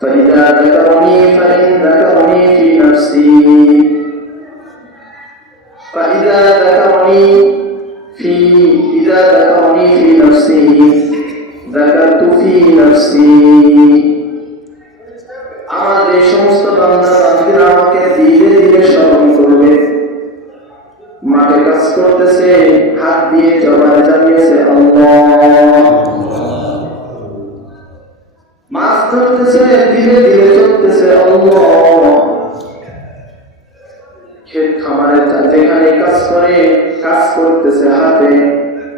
فإذا ذكرني فإن ذكرني في نفسي فإذا ذكرني في نفسه ذكرت في نفسي আমার এই সমস্ত বান্দা বান্দীরা আমাকে ধীরে ধীরে স্মরণ করবে। মাঠে কাজ করতেছে, হাত দিয়ে জবানে জানিয়েছে আল্লাহ। মাছ ধরতেছে, ধীরে ধীরে চলতেছে আল্লাহ। ক্ষেত খামারে যেখানে কাজ করে, কাজ করতেছে হাতে,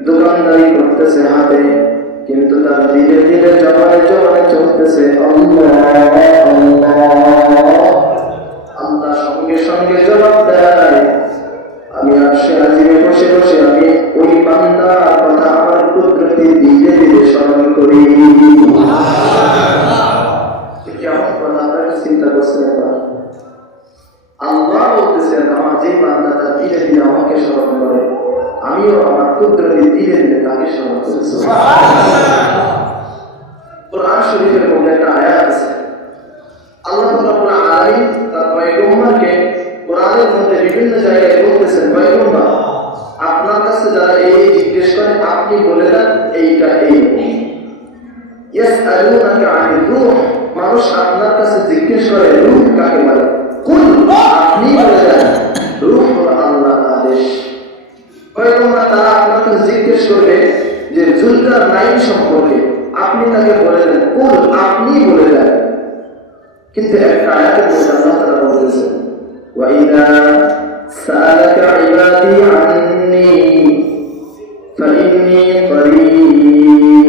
দোকানদারি করতেছে হাতে, কিন্তু তার ধীরে ধীরে জবানে জবানে চলতেছে আল্লাহ আল্লাহ। আল্লাহ সঙ্গে সঙ্গে জবাব দেয়, আমি আরশে আজিমে বসে বসে আমি ওই বান্দার কথা আমার কুদরতি ধীরে ধীরে স্মরণ করি। কেমন কথা আপনারা চিন্তা করছেন? আল্লাহ বলতেছেন আমার যে বান্দাটা ধীরে ধীরে আমাকে স্মরণ করে, আমিও আমার কুদরতি ধীরে ধীরে তাকে স্মরণ করেছি। কোরআন শরীফের মধ্যে একটা আয়াত আছে, আল্লাহ রাব্বুল আলামিন তার পয়গম্বরকে কোরআনের মধ্যে বিভিন্ন জায়গায় বলতেছেন, পয়গম্বর আপনার কাছে যারা এই জিজ্ঞেস করে আপনি বলে দেন এইটা এই। ইয়াসআলুনাকা আনির রূহ, মানুষ আপনার কাছে জিজ্ঞেস করে রূহ কাকে বলে, কুল আপনি বলে দেন রূহ হলো আল্লাহর আদেশ। পয়গম্বর তারা আপনার কাছে জিজ্ঞেস করবে যে জুলকার নাইন সম্পর্কে, আপনি তাকে বলে দেন কুল আপনি বলে দেন। কিন্তু একটা আয়াতের মধ্যে আল্লাহ তাআলা বলতেছেন وَإِذَا سَأَلَكَ عِبَادِي عَنِّي فَإِنِّي قَرِيبٌ,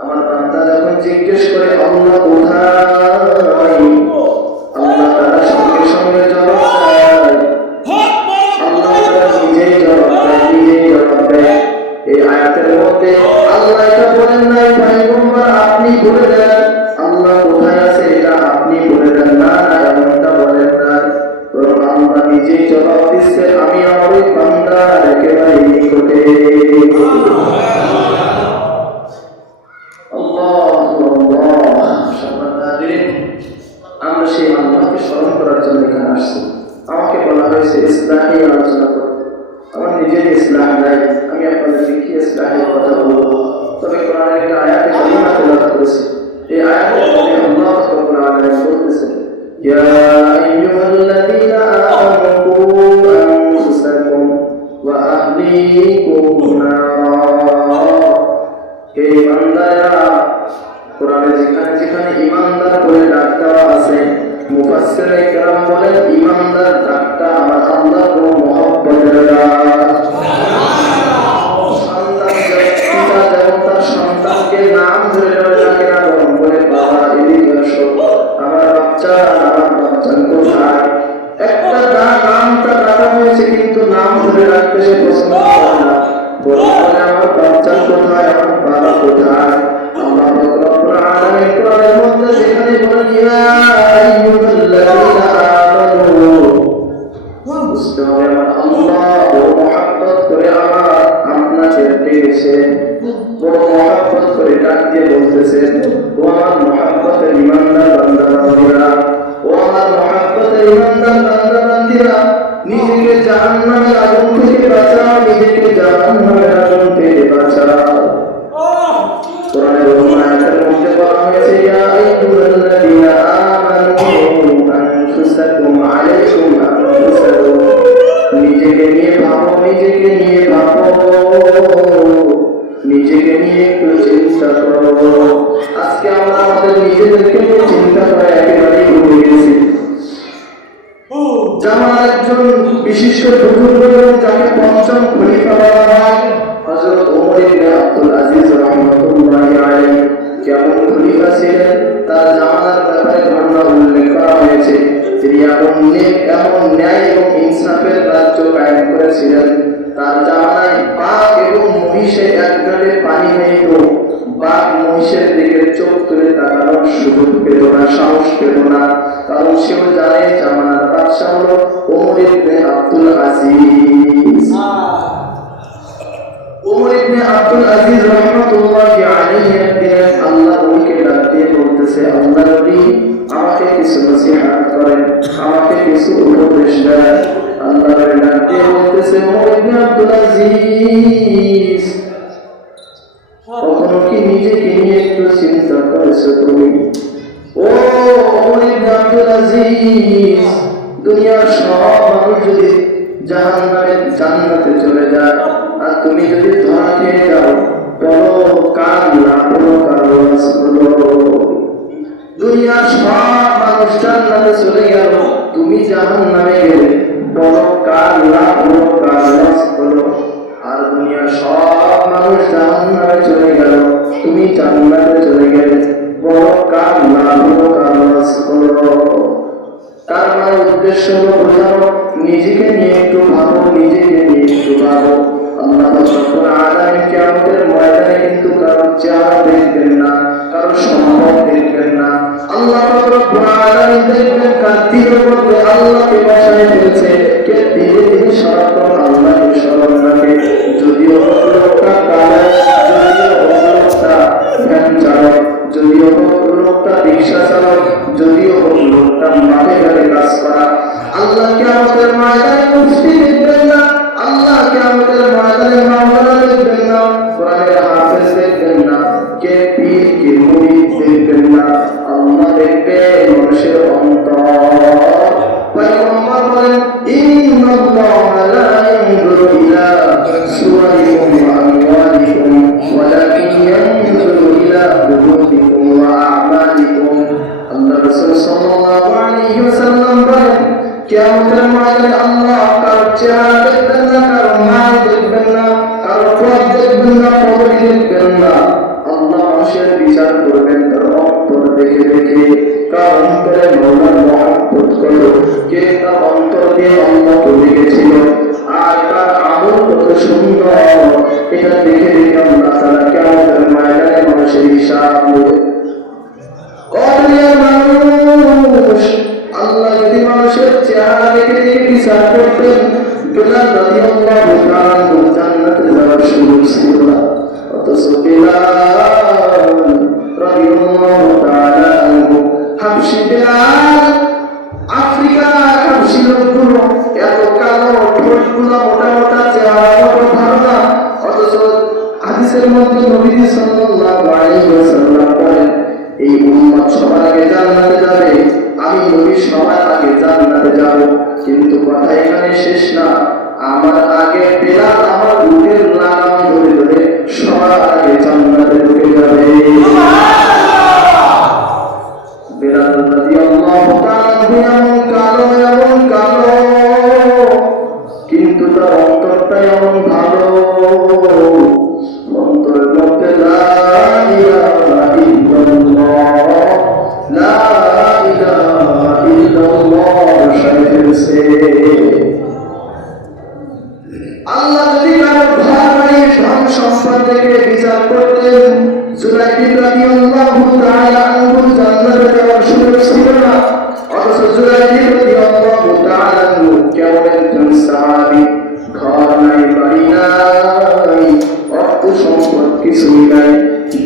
আমার বান্দা যখন জিজ্ঞেস করে আল্লাহ কোথায়, আল্লাহ তাআলা সঙ্গে সঙ্গে জবাব দেয়, আল্লাহ তাআলা নিজেই জবাব দেয়। এই আয়াতের মধ্যে আল্লাহ এটা বলেন নাই পয়গম্বর আপনি বলে দেন আল্লাহ কোথায় আছে এটা আপনি বলে দেন, না এমনটা বলেন না, বরং আল্লাহ নিজেই জবাব দিচ্ছে আমি আমার ওই বান্দার একেবারে নিকটে। আমরা সেই আল্লাহকে স্মরণ করার জন্য এখানে আসছি। আমাকে বলা হয়েছে ইসলামী আলোচনা করতে, আমার নিজের ইসলাম নাই, আমি আপনাদেরকে কি ইসলামের কথা বলবো। তবে কোরআনের একটা আয়াতে কালিমা তেলাওয়াত করেছি, এই আয়াতের মধ্যে আল্লাহ রাব্বুল আলামিন বলতেছেন ইয়া আইয়ুহাল্লাযীনা আমানু কু আনফুসাকুম ওয়া আহলিকুম নারা, হে বান্দারা, কোরআনে যেখানে যেখানে ঈমানদার বলে ডাক দেওয়া আছে, মুফাসসিরে কেরাম বলেন ঈমানদার ডাকটা আমার আল্লাহর মহব্বতের ডাক। সন্তানকে নাম ধরে ডাকে না, বরং বলে বাবা এদিকে আসো, আমার বাচ্চা কোথায়। একটা নামটা ডাকা হয়েছে কিন্তু নাম ধরে ডাকতে সে পছন্দ করে না, বরং বলে আমার বাচ্চা কোথায়, আমার বাবা কোথায়। আল্লাহ রাব্বুল আলামিন কোরআনের মধ্যে যেখানে বলেন ইয়া আইয়ুহাল্লাযীনা আমানু, বুঝতে হবে আমার আল্লাহ বড় মহব্বত করে আপনাকে ডেকেছেন, বড় মহব্বত করে ডাক দিয়ে বলতেছেন ও আমার মহব্বতের ঈমানদার বান্দা বান্দীরা, ও আমার মহব্বতের ঈমানদার বান্দা বান্দীরা, নিজেকে জাহান্নামের আগুন থেকে বাঁচাও, নিজেকে জাহান্নামের আগুন থেকে বাঁচাও। কোরআনের আয়াতের মধ্যে বলা হয়েছে ইয়া আইয়ুহাল্লাযীনা আমানু আনফুসাকুম আলাইকুম আনফুসাকুম, নিজেকে নিয়ে ভাবো, নিজেকে নিয়ে ভাবো, নিজেকে নিয়ে একটু চিন্তা করো। আজকে আমরা আমাদের নিজেদেরকে নিয়ে চিন্তা করা একেবারেই ভুলে গেছি। জামার একজন বিশিষ্ট বুজুর্গ যাকে পঞ্চম খলিফা বলা হয় হযরত ওমর ইবনে আব্দুল আজিজ রাহমাতুল্লাহি আলাইহি, কেমন খলিফা ছিলেন তার জামানার ব্যাপারে ঘটনা উল্লেখ করা হয়েছে। তিনি এমন ন্যায় এবং ইনসাফের রাজ্য কায়েম করেছিলেন। তার জামানায় বাঘ এবং মহিষে এক ঘাটে পানি নেই, তো বাঘ মহিষের দিকে চোখ তুলে তাকানোর সুযোগ পেত না, সাহস পেত না, কারণ সেও জানে জামানার বাদশা হলো ওমর ইবনে আব্দুল আজিজ। ওমর ইবনে আব্দুল আজিজ রাহমাতুল্লাহি আলাইহি একদিন আল্লাহর ওলিকে ডাক বলতেছে ওমর ইবনে আব্দুল আজিজ, কখনো কি নিজেকে নিয়ে একটু চিন্তা করেছো তুমি? ও ওমর ইবনে আব্দুল আজিজ, দুনিয়ার সব মানুষ যদি জাহান্নামে জান্নাতে চলে যায় আর তুমি যদি ধরা খেয়ে যাও, বলো কার লাভ হলো, কার লস হলো? দুনিয়ার সব মানুষ জান্নাতে চলে গেল, তুমি জাহান্নামে গেলে, বলো কার লাভ হলো, কার লস হলো? আর দুনিয়ার সব মানুষ জাহান্নামে চলে গেল, তুমি জান্নাতে চলে গেলে, বলো কার লাভ হলো, কার লস হলো? তার মানে উদ্দেশ্য হলো বোঝানো, নিজেকে নিয়ে একটু ভাবো, নিজেকে নিয়ে একটু ভাবো। আল্লাহ রাব্বুল আলামিন কিয়ামতের ময়দানে কিন্তু কারো চেহারা দেখবেন না, কারো সম্পদ দেখবেন না। আল্লাহ রাব্বুল আলামিন দেখবেন কার দিলের মধ্যে আল্লাহকে বসায় ফেলছে, কে ধীরে ধীরে সারাক্ষণ আল্লাহকে স্মরণ রাখে। যদিও লোকটা কালো, যদিও লোকটা ভ্যান চালক, যদিও লোকটা রিক্সা চালক, যদিও লোকটা মাঠে ঘাটে কাজ করা, আল্লাহ কিয়ামতের ময়দানে মুফতি দেখবেন না, আল্লাহ কিয়ামতের ময়দানে মাওলানা দেখবেন না, কোরআনের হাফেজ দেখবেন না, কে পীর কে মুরিদ দেখবেন না। আল্লাহ দেখবেন মানুষের অন্তর। পয়গম্বর বলেন ইন্নাল্লাহা লা ইয়ানজুরু ইলা সুওয়ারিকুম ওয়া আমওয়ালিকুম ওয়ালাকিন ইয়ানজুরু ইলা কুলুবিকুম ওয়া আ'মালিকুম। আল্লাহ রাসূল সাল্লাল্লাহু আলাইহি ওয়াসাল্লাম বলেন কিয়ামতের ময়দানে আল্লাহ কারো চেহারা দেখবেন না, কারো মাল দেখবেন না, কারো পদ দেখবেন না, পদবি দেখবেন না। আল্লাহ মানুষের বিচার করবেন তার অন্তর দেখে দেখে, কার অন্তরে মওলার মহব্বত করলো, কে তার অন্তর দিয়ে আল্লাহকে দেখেছিল, আর তার আমল কত সুন্দর, এটা দেখে দেখে আল্লাহ তাআলা কিয়ামতের ময়দানে মানুষের হিসাব নেবে। মানুষ আল্লাহ যদি মানুষের চেহারা দেখে দেখে বিচার করতেন, বেলাল রাদিয়াল্লাহু তাআলা জান্নাতে যাওয়ার সুযোগ ছিল না। অথচ বেলাল রাদিয়াল্লাহু তাআলা হাবশী বেলাল, আফ্রিকার হাবশী লোকগুলো এত কালো, ঠোঁটগুলো মোটা মোটা, চেহারা ভালো না, অথচ হাদিসের মধ্যে নবী সাল্লাল্লাহু আলাইহি ওয়াসাল্লাম বলেন এই উম্মত সবার আগে জান্নাতে যাবে, আমি নবী সবার আগে জান্নাতে যাব। কিন্তু কথা এখানে শেষ না, আমার আগে বেলাল আমার বুকের লাগাম ধরে ধরে সবার আগে জান্নাতে ঢুকে যাবে। বেলাল রাদিয়াল্লাহু তাআলা এমন কালো, এমন কালো, কিন্তু তার অন্তরটা এমন ভালো, অন্তরের মধ্যে লা ইলাহা ইল্লাল্লাহ, লা ইলাহা ইল্লাল্লাহ শরীফে। আল্লাহ যদি কারো ঘর বাড়ি ধন সম্পদ থেকে বিচার করতেন, জুলাইবি রাদিয়াল্লাহু তাআলা আনহু জান্নাতে যাওয়ার সুযোগ ছিল না, অথচ জুলাইবি রাদিয়াল্লাহু তাআলা আনহু কেমন একজন সাহাবী, ঘর নাই, বাড়ি নাই, অর্থ সম্পদ কিছুই নাই,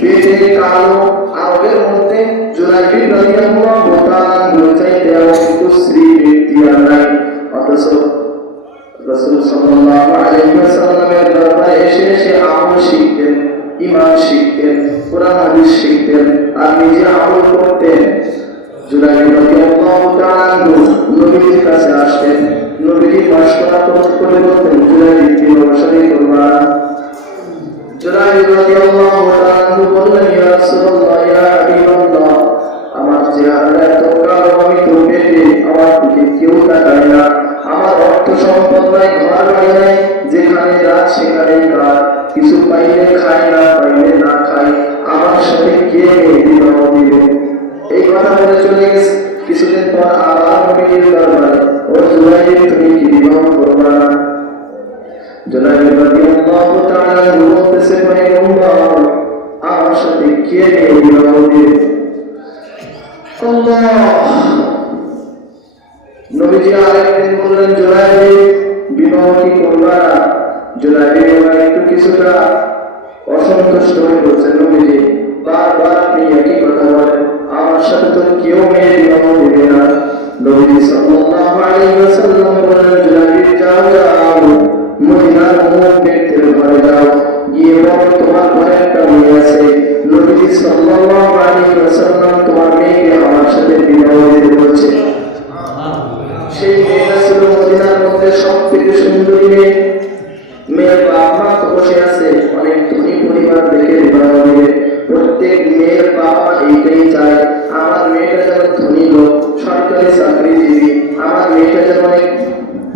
পেটে কালো, আরবের মধ্যে জুলাইবি রাদিয়াল্লাহু তাআলা আনহু চাইতে একটু স্ত্রী ব্যক্তি আর নাই। অথচ রাসূল সাল্লাল্লাহু আলাইহি ওয়াসাল্লামের দরবারে এসে এসে আমল শিখতেন, ঈমান শিখতেন, কোরআন হাদিস শিখতেন আর নিজে আমল করতেন। জুলাইবি রাদিয়াল্লাহু তাআলা আনহু নবীর কাছে আসতেন, নবীকে মাশওয়ারা করে বলতেন জুলাইবি তুমি অবসরই করবা। জুলাইবি রাদিয়াল্লাহু তাআলা আনহু বললেন ইয়া রাসূলুল্লাহ, ইয়া হাবিবাল্লাহ, আমার চেহারা এত কালো, আমি তো পেটে, আমার দিকে কেউ তাকায় না, আমার অর্থ সম্পদ নাই, ঘর বাড়ি নাই, যেখানে রাত সেখানেই কাজ, কিছু পাইলে খায়, না পাইলে না খায়, আমার সাথে কে বিবাহ দিবে? এই কথা বলে চলে গেছে। কিছুদিন পর আবার নবীর দরবারে, ও জুলাইবি তুমি কি বিবাহ করবা না? জুলাইবি রাদিয়াল্লাহু তাআলা বলতেছে পয়গম্বর আমার সাথে কে বিবাহ দিবে? আল্লাহ। নবীজি আরেকদিন বললেন জুলাইবি বিবাহ কি করবা? জুলাইবি একটু কিছুটা অসন্তুষ্ট হয়ে বলছেন নবীজি বারবার আপনি একই কথা বলেন, আমার সাথে তো কেউ মেয়ে বিবাহ দিবে না। নবী সাল্লাল্লাহু আলাইহি ওয়াসাল্লাম বলেন জুলাইবি যাও যাও, সাল্লাল্লাহু আলাইহি ওয়াসাল্লাম তোমার মেয়েকে আমার সাথে বিবাহ দিতে বলেছে। সেই মেয়েটা ছিল মদিনার মধ্যে সবথেকে সুন্দরী মেয়ে। মেয়ের বাবা মা তো বসে আছে, অনেক ধনী পরিবার দেখে বিবাহ দিবে। প্রত্যেক মেয়ের বাবা এইটাই চায়, আমার মেয়েটা যেন ধনী লোক, সরকারি চাকরিজীবী, আমার মেয়েটা যেন অনেক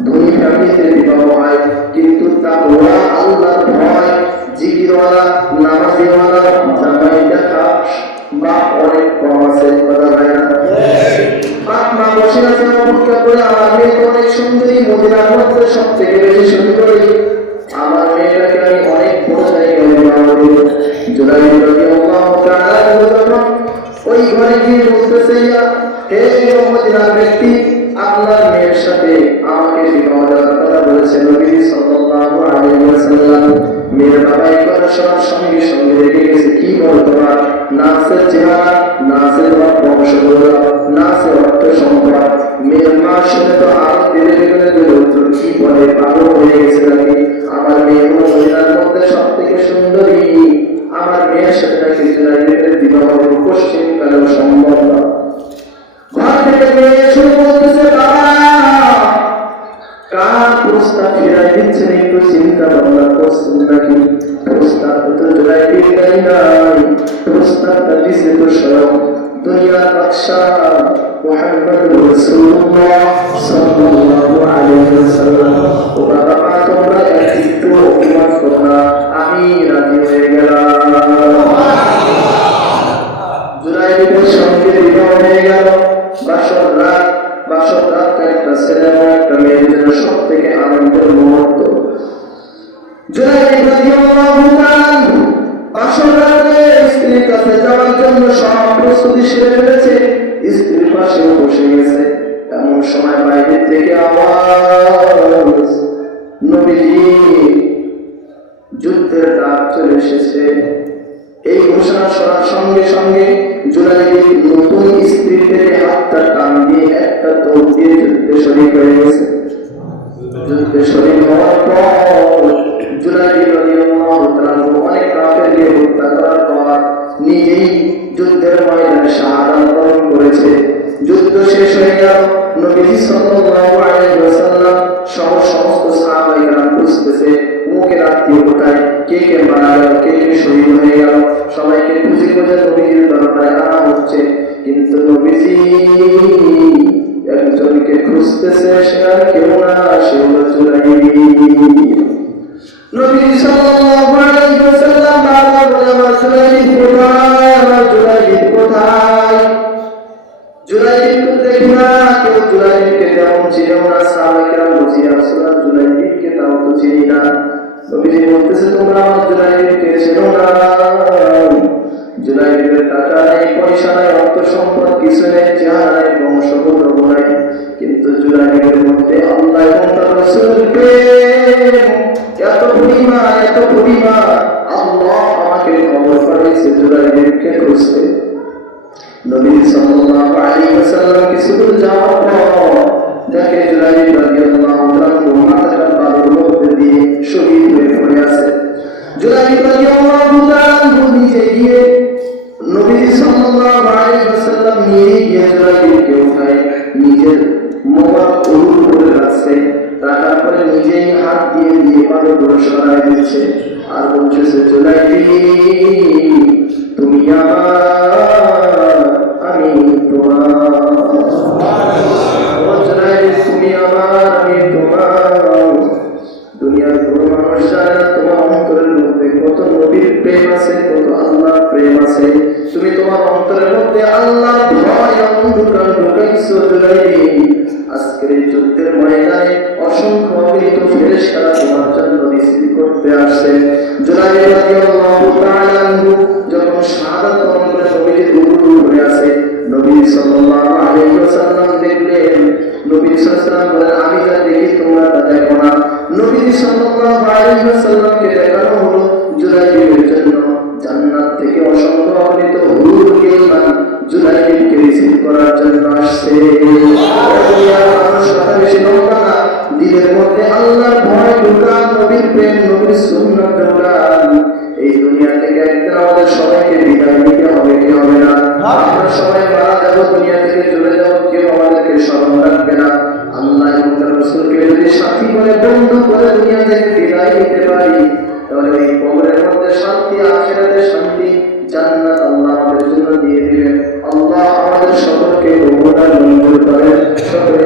ধনী ফ্যামিলিতে বিবাহ হয়। কিন্তু তা ওরা আল্লাহর ভয়, জিকিরওয়ালা, নামাজিওয়ালা জামাই দেখা বা অনেক কম আছে। কথা হয় না? বাপ মা বসে আছে অপেক্ষা করে, আমার মেয়ে তো অনেক সুন্দরী, মদিনার মধ্যে সব থেকে বেশি সুন্দরী, আমার মেয়েটাকে আমি অনেক বড় জায়গায় বিবাহ দেব। জুলাইব রাদিয়াল্লাহু তাআলা যখন ওই ঘরে গিয়ে বলতেছে, হে মদিনার ব্যক্তি, আপনার মেয়ের সাথে আমাকে বিবাহ দেওয়ার কথা বলেছে নবী সাল্লাল্লাহু আলাইহি ওয়াসাল্লাম। মেয়ের বাবা এই কথা শোনার সঙ্গে সঙ্গে রেগে গেছে। কি বলো তোমার? না আছে চেহারা, না আছে বংশগত, না আছে অর্থ সম্পদ। মেয়ের মা শুনে তো আরো ধীরে ধীরে কি বলে, পাগল হয়ে গেছে নাকি? আমার মেয়ে মহিলার মধ্যে সব থেকে সুন্দরী, আমার মেয়ের সাথে নাকি জুলাইবের বিবাহ পশ্চিম কালেও সম্ভব না। ঘর থেকে মেয়ে শুরু বলতেছে, বাবা কার প্রস্তাব ফেরাই দিচ্ছেন, একটু চিন্তা ভাবনা করছেন নাকি? প্রস্তাব তো জুলাইবের নাই, প্রস্তাবটা দিছে তো স্বয়ং দুনিয়ার বাদশাহ মুহাম্মদুর রাসূলুল্লাহ সাল্লাল্লাহু আলাইহি ওয়াসাল্লাম। ও বাবা মা, তোমরা একটু অভিমান করো না, আমি রাজি হয়ে গেলাম। জুলাইবের সঙ্গে বিবাহ হয়ে গেল। বাসর রাত একটা ছেলে এবং একটা মেয়ের জন্য সব থেকে আনন্দের মুহূর্ত। জুলাইব রাদিয়াল্লাহু তাআলা বাসর রাতে স্ত্রীর কাছে যাওয়ার জন্য সব প্রস্তুতি সেরে ফেলেছে, স্ত্রীর পাশে বসে গেছে। এমন সময় বাইরে থেকে আওয়াজ, নবীজি যুদ্ধের ডাক চলে এসেছে। এই ঘোষণা শোনার সঙ্গে সঙ্গে জুলাইব নতুন স্ত্রী থেকে হাতটা টান দিয়ে একটা দৌড় দিয়ে যুদ্ধে শরীক হয়ে গেছে। যুদ্ধে শরীক হওয়ার পর জুলাইব রাদিয়াল্লাহু তাআলা অনেক কাফেরকে হত্যা করার পর নিজেই যুদ্ধের ময়দানে শাহাদাত বরণ করেছে। যুদ্ধ শেষ হয়ে গেল। নবী সাল্লাল্লাহু আলাইহি ওয়াসাল্লাম সহ সমস্ত সাহাবায়েরা খুঁজতেছে মুখে আত্মীয় কোথায়, কে কে মারা গেল, কে কে শহীদ হয়ে গেল, সবাইকে খুঁজে খুঁজে নবীজির দরবারে আনা হচ্ছে। কিন্তু নবীজি একজনকে খুঁজতেছে, সে আর কেউ না, সে হলো জুলাইব। নবী সাল্লাল্লাহু আলাইহি ওয়াসাল্লাম বারবার বলে, আমার জুলাইব কোথায়, আমার জুলাইব কোথায়? জুলাইব তো দেখি না, কেউ জুলাইবকে যেমন চিনেও না। সাহাবায়ে কেরাম বলছে, ইয়া রাসূলুল্লাহ, জুলাইবকে তাও তো চিনি না। নবীজি বলতেছে, তোমরা আমার জুলাইবকে চেনো না। জুলাইবের টাকা নেই, পয়সা নাই, অর্থ সম্পদ কিছু নেই, চেহারা নেই, বংশগত নাই, কিন্তু জুলাইবের মধ্যে আল্লাহ এবং তার রাসূলের প্রেম এত পরিমাণ, এত পরিমাণ। আল্লাহ আমাকে খবর পাঠিয়েছে জুলাইবকে খুঁজতে। নবী সাল্লাল্লাহু আলাইহি ওয়াসাল্লাম কিছু দূর যাওয়ার পর দেখে জুলাইব রাদিয়াল্লাহু তাআলা মাথাটা বালুর মধ্যে দিয়ে শহীদ হয়ে পড়ে আছে। জুলাইব রাদিয়াল্লাহু তাআলা নিজে গিয়ে নবী সাল্লাল্লাহু আলাইহি ওয়াসাল্লাম নিয়ে গিয়ে জুলাইবকে উঠায়, নিজের মোবারক উরুর উপরে রাখছে। রাখার পরে নিজেই হাত দিয়ে দিয়ে বালুগুলো সরাই দিচ্ছে আর বলছে, জুলাইব তুমি আমার, আমি তোমার। তুমি আমার, আমি তোমার। দুনিয়ার কোন মানুষ জানে না তোমার অন্তরের মধ্যে কত নবীর প্রেম আছে, কত আল্লাহর প্রেম আছে। তুমি তোমার অন্তরের মধ্যে আল্লাহর ভয় অন্ধকার ঢুকাইছো জুলাইব। আজকের এই যুদ্ধের ময়দানে অসংখ্য অগণিত ফেরেশতারা তোমার জন্য রিসিভ করতে আসে। জুলাইব রাদিয়াল্লাহু তাআলা যখন শাহাদাত বরণ করে নবীজির রূপ হয়ে আছে, নবী সাল্লাল্লাহু আলাইহি ওয়াসাল্লাম দেখলেন। নবী সাল্লাল্লাহু আলাইহি ওয়াসাল্লাম বলেন, আমি যা দেখি তোমরা তা দেখো না। নবী সাল্লাল্লাহু আলাইহি ওয়াসাল্লামকে দেখানো হলো জুলাইবের জন্য জান্নাত থেকে অসংখ্য অগণিত হুরকে ইমান জুলাইবকে রিসিভ করার জন্য আসছে। মানুষ কথা বেশি লম্বা না, দিলের মধ্যে আল্লাহর ভয় ঢুকান, নবীর প্রেম, নবীর সুন্নাত ঢুকান। এই দুনিয়া থেকে একদিন আমাদের সবাইকে বিদায় নিতে হবে। ভালো লাগবে না। আল্লাহ এবং তার রাসূলকে যদি সাথী করে বন্ধু করে দুনিয়া থেকে বিদায় নিতে পারি, তাহলে এই কবরের মধ্যে শান্তি, আখিরাতে শান্তি, জান্নাত আল্লাহ আমাদের জন্য দিয়ে দিবেন। আল্লাহ আমাদের সকলকে কবুল আর মঞ্জুর করেন। সকলে